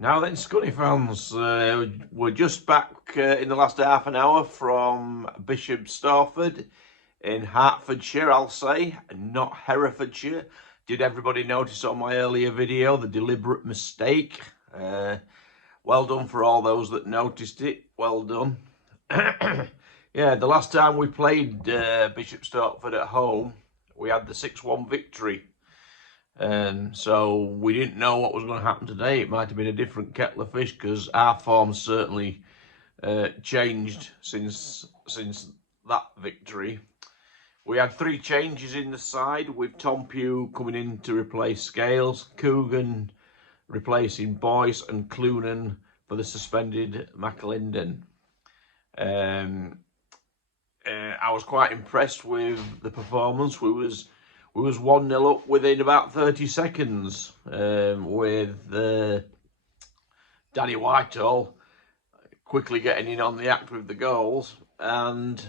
Now then, Scunny fans, we're just back in the last half an hour from Bishop Stortford in Hertfordshire, I'll say, not Herefordshire. Did everybody notice on my earlier video the deliberate mistake? Well done for all those that noticed it. Well done. Yeah, the last time we played Bishop Stortford at home, we had the 6-1 victory. So we didn't know what was going to happen today. It might have been a different kettle of fish because our form certainly changed since that victory. We had 3 changes in the side, with Tom Pugh coming in to replace Scales, Coogan replacing Boyce, and Clunan for the suspended McAlinden. I was quite impressed with the performance. We was 1-0 up within about 30 seconds with Danny Whitehall quickly getting in on the act with the goals, and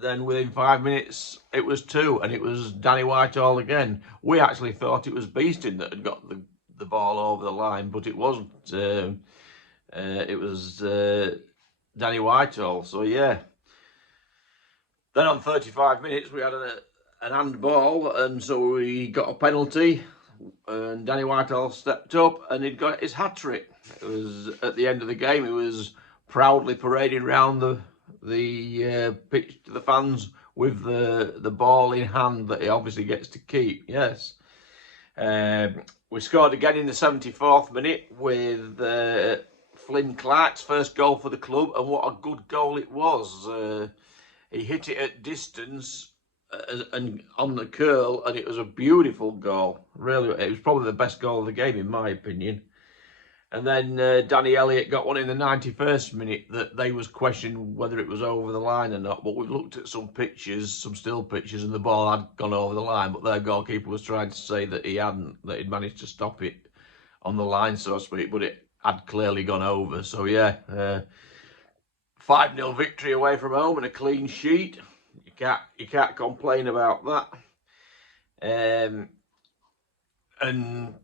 then within 5 minutes it was 2, and it was Danny Whitehall again. We actually thought it was Beeston that had got the ball over the line, but it wasn't. It was Danny Whitehall. So yeah. Then on 35 minutes we had an handball, and so we got a penalty, and Danny Whitehall stepped up and he'd got his hat-trick. It was at the end of the game. He was proudly parading around the pitch to the fans with the ball in hand that he obviously gets to keep. Yes. We scored again in the 74th minute with Flynn Clark's first goal for the club, and what a good goal it was. He hit it at distance and on the curl, and it was a beautiful goal. Really, it was probably the best goal of the game in my opinion. And then Danny Elliott got one in the 91st minute that they was questioning whether it was over the line or not. But we've looked at some pictures, some still pictures, and the ball had gone over the line. But their goalkeeper was trying to say that he hadn't, that he'd managed to stop it on the line, so to speak. But it had clearly gone over. So yeah, 5-0 victory away from home and a clean sheet. You can't complain about that. And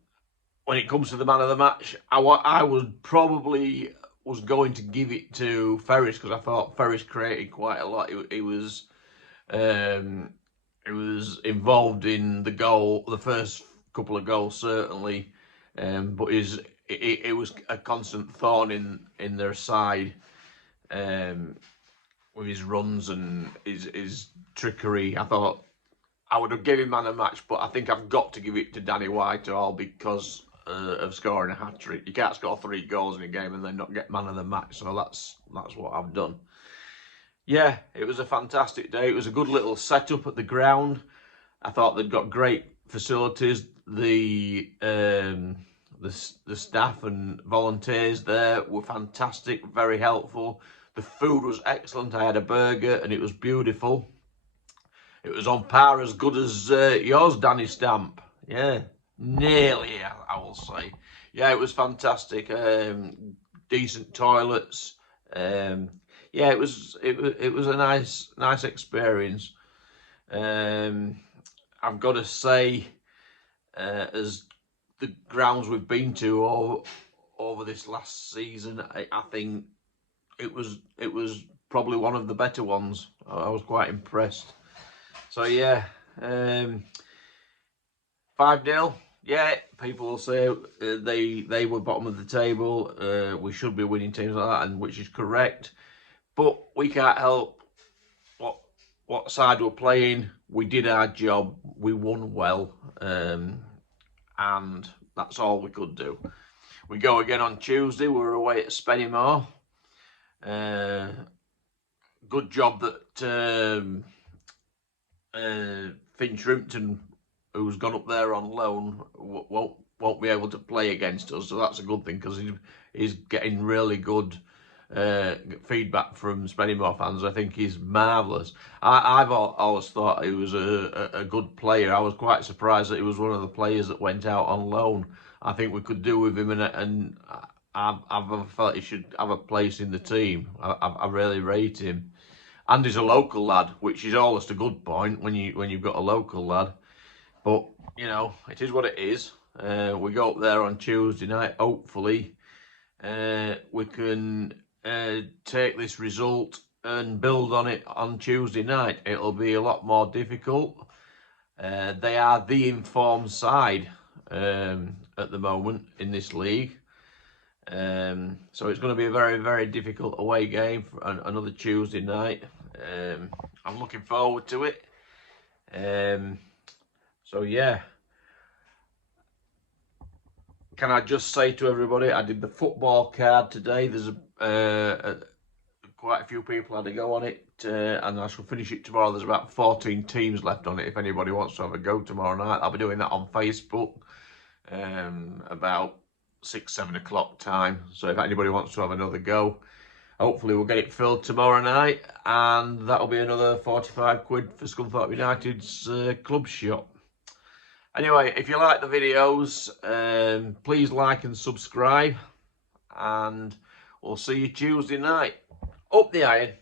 when it comes to the man of the match, I would probably was going to give it to Ferris, because I thought Ferris created quite a lot. He was involved in the goal, the first couple of goals certainly, but it was a constant thorn in their side. With his runs and his trickery, I thought I would have given him man of the match, but I think I've got to give it to Danny Whitehall because of scoring a hat-trick. You can't score 3 goals in a game and then not get man of the match, so that's what I've done. Yeah, it was a fantastic day. It was a good little setup at the ground. I thought they'd got great facilities. The staff and volunteers there were fantastic, very helpful. The food was excellent. I had a burger and it was beautiful. It was on par, as good as yours, Danny Stamp. Yeah, nearly, I will say. Yeah, it was fantastic. Decent toilets. Yeah, it was a nice experience. I've got to say, as the grounds we've been to over this last season, I think it was probably one of the better ones. I was quite impressed. So yeah, 5-0. Yeah, people will say they were bottom of the table. We should be winning teams like that, and which is correct. But we can't help what side we're playing. We did our job. We won well, and that's all we could do. We go again on Tuesday. We're away at Spennymoor. Good job that Finch Rimpton, who's gone up there on loan, won't be able to play against us. So that's a good thing, because he's getting really good feedback from Spennymoor fans. I think he's marvellous. I've always thought he was a good player. I was quite surprised that he was one of the players that went out on loan. I think we could do with him, and I've felt he should have a place in the team. I really rate him. And he's a local lad, which is always a good point when you've got a local lad. But you know, it is what it is. We go up there on Tuesday night, hopefully, we can take this result and build on it on Tuesday night. It'll be a lot more difficult. They are the informed side at the moment in this league. So it's going to be a very, very difficult away game for another Tuesday night. I'm looking forward to it. So yeah. Can I just say to everybody, I did the football card today. There's quite a few people had to go on it, and I shall finish it tomorrow. There's about 14 teams left on it. If anybody wants to have a go tomorrow night, I'll be doing that on Facebook about 6-7 o'clock time. So if anybody wants to have another go, hopefully we'll get it filled tomorrow night, and that'll be another 45 quid for Scunthorpe United's club shop. Anyway, if you like the videos, please like and subscribe, and we'll see you Tuesday night. Up the iron.